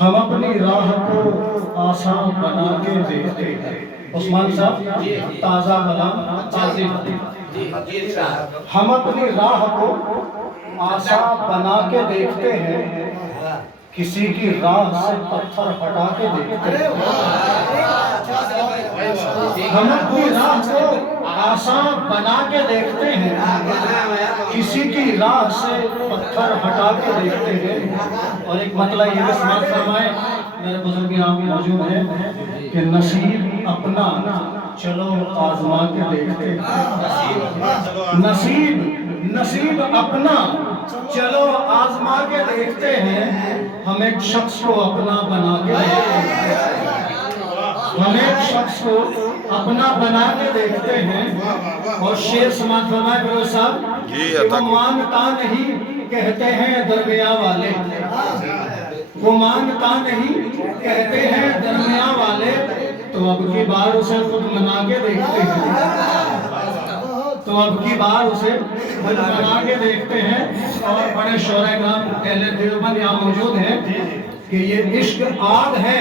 ہم اپنی راہ کو آسان بنا کے دیکھتے ہیں. عثمان صاحب تازہ کلام تازی ہم اپنی راہ کو آسان بنا کے دیکھتے ہیں، کسی کی راہ سے پتھر ہٹا کے دیکھتے ہیں. ہم اپنی راہ کو آسان بنا کے دیکھتے ہیں، کسی کی راہ سے پتھر ہٹا کے دیکھتے ہیں. اور ایک مطلب یہ بھی سمجھ فرمائے میرے بزرگ یہاں موجود ہیں کہ نصیب اپنا چلو آزما کے دیکھتے ہیں. نصیب اپنا چلو آزما کے دیکھتے ہیں. ہم ایک شخص کو اپنا بنا کے دیکھتے ہیں. ہم ایک شخص کو اپنا بنا کے دیکھتے ہیں. اور شعر سماعت فرمائے فیروز صاحب کہ وہ مانگتا نہیں کہتے ہیں درمیاں والے، وہ مانگتا نہیں کہتے ہیں درمیاں والے، تو اب کی بار اسے خود منا کے دیکھتے ہیں. تو اب کی بار اسے خود منا کے دیکھتے ہیں. اور بڑے شعراء کرام اہل دیوبند یہاں موجود ہیں کہ یہ عشق آگ ہے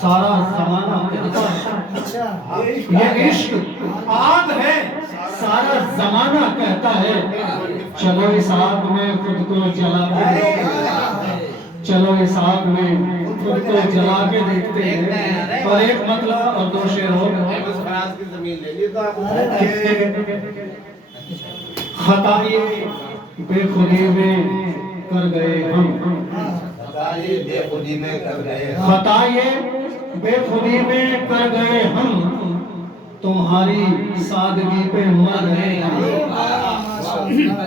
سارا زمانہ کہتا ہے. یہ عشق آگ ہے سارا زمانہ کہتا ہے. چلو اس آگ میں خود کو جلا کے دیکھتے ہیں. چلو اس آگ میں خود کو جلا کے دیکھتے ہیں. اور ایک مطلب اور دو شعر ہو خطائے بے خودی میں کر گئے ہم، خطائے بے خودی میں کر گئے ہم، تمہاری سادگی پہ مر گئے ہم.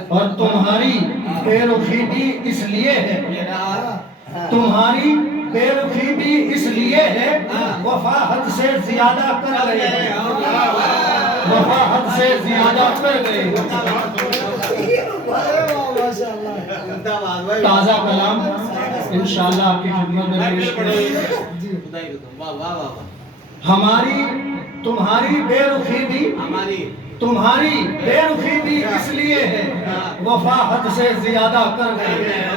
اور تمہاری بے رخی بھی اس لیے ہے، تمہاری بے رخی بھی اس لیے ہے، وفا حد سے زیادہ کر گئے ہیں، وفا حد سے زیادہ کر گئے ہیں. تازہ کلام انشاءاللہ آپ کی خدمت میں پیش کریں. ہماری تمہاری بے رخی بھی، تمہاری بے رخی بھی اس لیے ہے، وفا حد سے زیادہ کر گئے ہیں.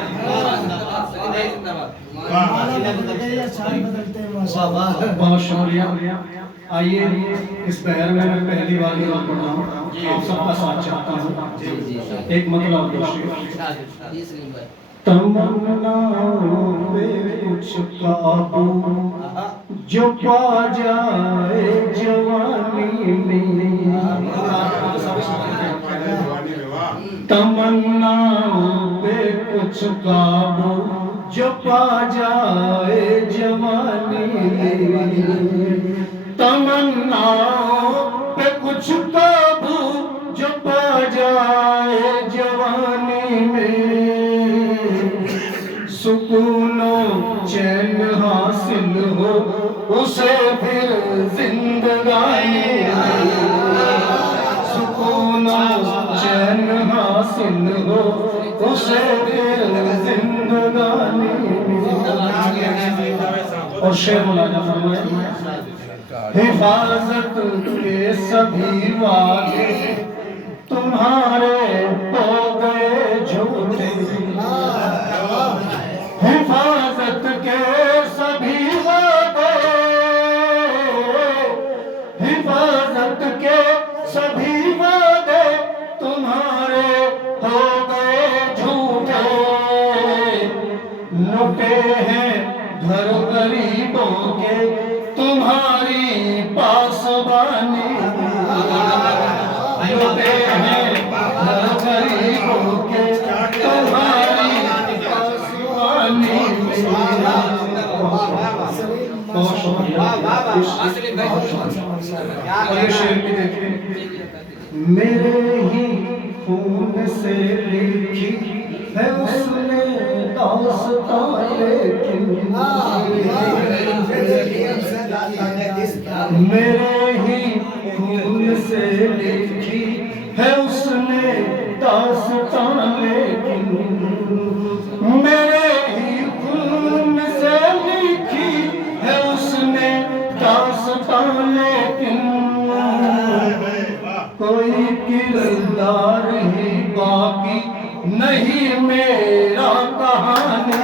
بہت شکریہ. آئیے اس بہر میں پہلی والی بات پڑھا ہوں، آپ سب کا ساتھ چاہتا ہوں. ایک مطلب تمناؤں پہ کچھ قابو جو پا جائے جوانی میں، تمناؤں پہ کچھ قابو جو پا جائے جوانی میں، تمناؤں پہ کچھ قابو جو پا جائے جوانی میں، سکون و چین حاصل ہو اسے پھر زندگانی میں، سکون و چین حاصل ہو اسے پھر زندگانی میں. اور شعر مولانا فرمائے حفاظت کے سبھی وعدے تمہارے ہو گئے جھوٹے، حفاظت کے سبھی وعدے، حفاظت کے سبھی وعدے تمہارے ہو گئے جھوٹے، لٹے ہیں گھر غریبوں کے تمہاری پاسبانی، لٹے ہیں گھر غریبوں کے تمہاری پاسبانی. بہت شکریہ. اور یہ شعر بھی دیکھیں، میرے ہی خون سے لکھی ہے اس نے داستان، لیکن میرے ہی خون سے لکھی ہے اس نے داستان، لیکن میرے ہی خون سے لکھی ہے اس نے داستان، لیکن کوئی کردار ہی باقی نہیں میرا کہانی.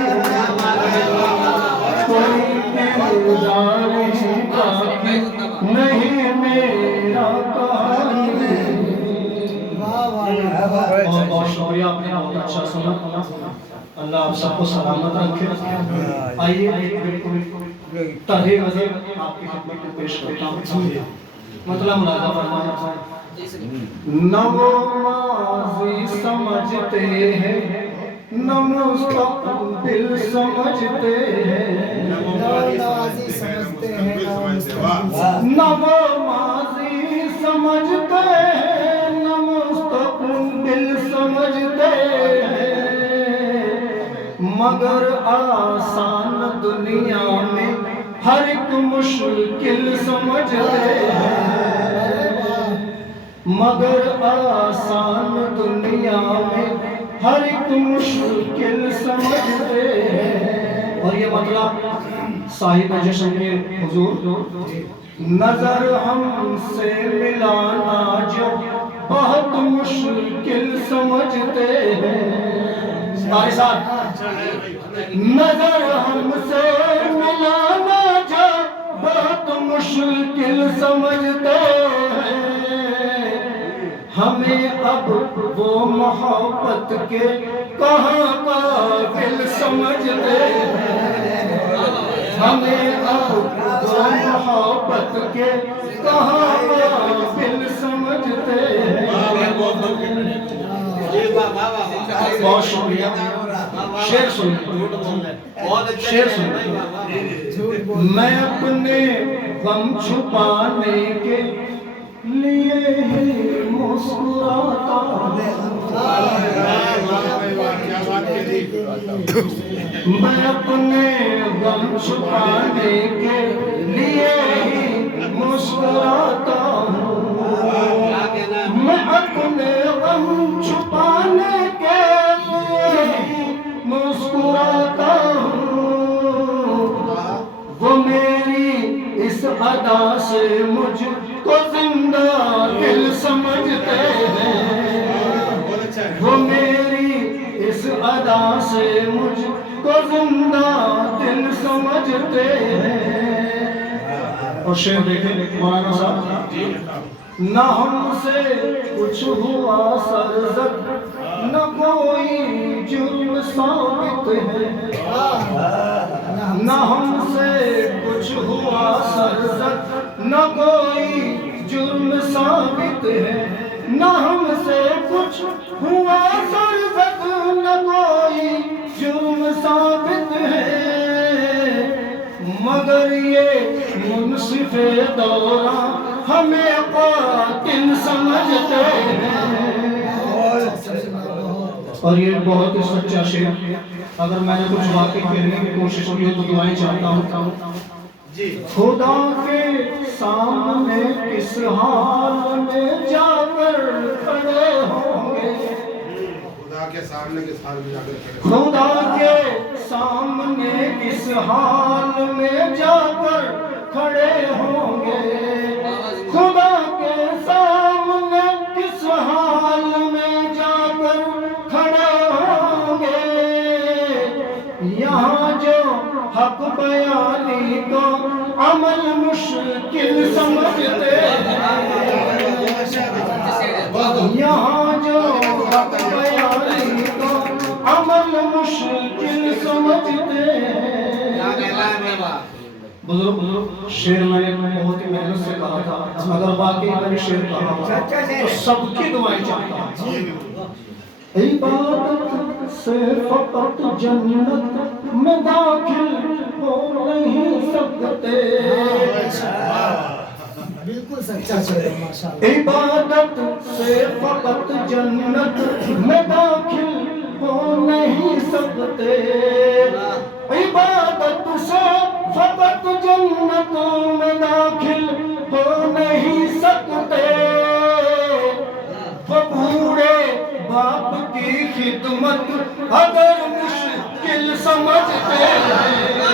اور یہ آپ نے بہت اچھا سنا. اللہ آپ سب کو سلامت رکھے. آئیے بالکل طرح وزیر آپ کی خدمت میں پیش کرتا ہوں. مطلب ملاحظہ فرمائیں. نہ وہ ماضی سمجھتے ہیں نہ مستقبل سمجھتے ہیں. نہ وہ ماضی سمجھتے ہیں نہ مستقبل سمجھتے ہیں. مگر آسان دنیا میں ہر ایک مشکل سمجھتے ہیں. مگر آسان دنیا میں ہر ایک مشکل سمجھتے ہیں. اور یہ مطلب صاحب جشن کے حضور نظر ہم سے ملانا جو بہت مشکل سمجھتے ہیں. سارے ساتھ نظر ہم سے ملانا جو بہت مشکل سمجھتے ہیں. ہمیں اب وہ محبت کے کہاں قابل سمجھتے ہیں. ہمیں اب وہ محبت کے کہاں قابل سمجھتے ہیں. بہت شکریہ. شعر سنیں. میں اپنے غم چھپانے کے لیے ہی مسکراتا ہوں. میں اپنے غم چھپانے کے لیے ہی مسکراتا ہوں. میں اپنے غم چھپانے کے لیے ہی مسکراتا ہوں. وہ میری اس ادا سے مجھ کو زندہ دل سمجھتے ہیں. وہ میری اس ادا سے مجھ کو زندہ دل سمجھتے ہیں. اور شعر دیکھیں مولانا صاحب. نہ ہم سے کچھ ہوا سرزد نہ کوئی جرم ثابت ہے. نہ ہم سے کچھ ہوا سرزد نہ کوئی جرم ثابت ہے. نہ ہم سے کچھ ہوا سرزد نہ کوئی جرم ثابت ہے. مگر یہ منصف دوران ہمیں قاتل سمجھتے ہیں. اور یہ بہت ہی سچا شعر. اگر میں نے کچھ واقعی کہنے کی کوشش کی تو دعائیں چاہتا ہوں. خدا کے سامنے کس حال میں جا کر کھڑے ہوں گے. خدا کے سامنے کس حال میں جا کر کھڑے ہوں گے. خدا کے سامنے کس حال میں جا کر کھڑے ہوں گے. خدا کے سامنے کس حال میں جا کر کھڑے ہوں گے. یہاں جو حق بیانی کو عمل مشکل سمجھتے ہیں. یہاں جو حق بیانی کو عمل مشکل سمجھتے ہیں. بزرگ شعر میں نے بہت ہی محنت سے کہا تھا. اگر واقعی میں نے شعر کہا تو سب کی دعائیں چاہتا ہوں. عبادت سے فقط جنت میں داخل ہو نہیں سکتے. بالکل سچا شعر ہے. عبادت سے فقط جنت میں داخل ہو نہیں سکتے. عبادت سے فقط جنت میں داخل ہو نہیں سکتے. وہ بوڑھے باپ کی خدمت اگر مشکل سمجھتے ہیں.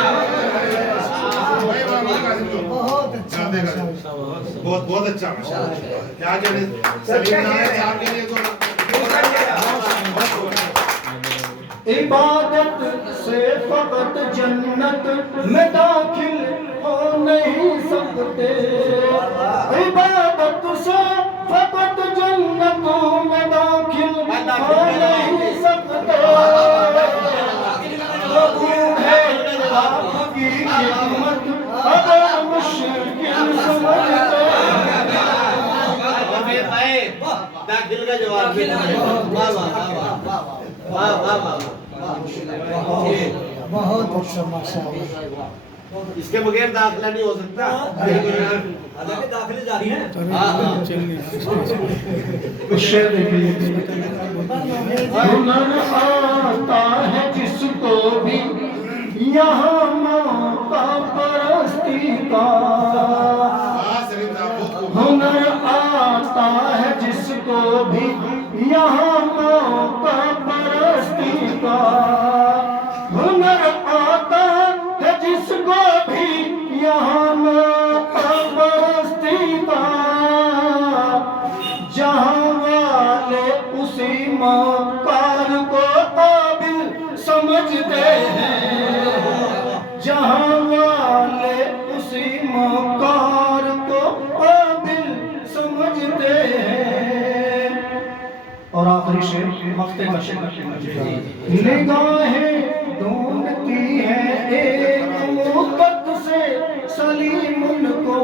بہت اچھا. کیا کہنے سلیم نائر صاحب کے لیے عبادت سے فقط جنت میں داخل ہو نہیں سکتے. عبادت سے فقط جنت میں داخل ہو نہیں حکمت اگر مشکل سمجھتے دل کا جواب بہت اچھا ماشاءاللہ اس کے بغیر داخلہ نہیں ہو سکتا داخلے جاری ہیں شعر دیکھیے ہنر آتا ہے جس کو بھی یہاں موقع پرستی کا ہنر آتا ہے جس کو بھی یہاں موقع پرستی کا ہنر آتا ہے جس کو بھی یہاں موقع پرستی کا جہاں والے اسی موقع کو قابل سمجھتے ہیں جہاں والے اسی موقع کو قابل سمجھتے ہیں اور آخری شعر مقتے کا شعر نگاہیں ڈھونڈتی ہیں ایک مدت سے سلیم ان کو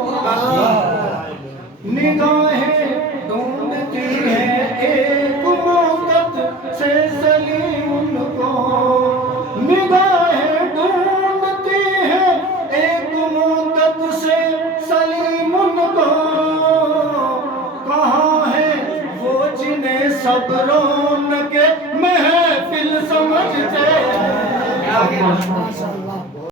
نگاہیں ڈھونڈتی ہیں ایک مدت سے سلیم ان کو نگاہیں ڈھونڈتی ہیں ایک مدت سے سلیم ان کو کہاں ہے وہ جنہیں سب رونق محفل سمجھتے ہیں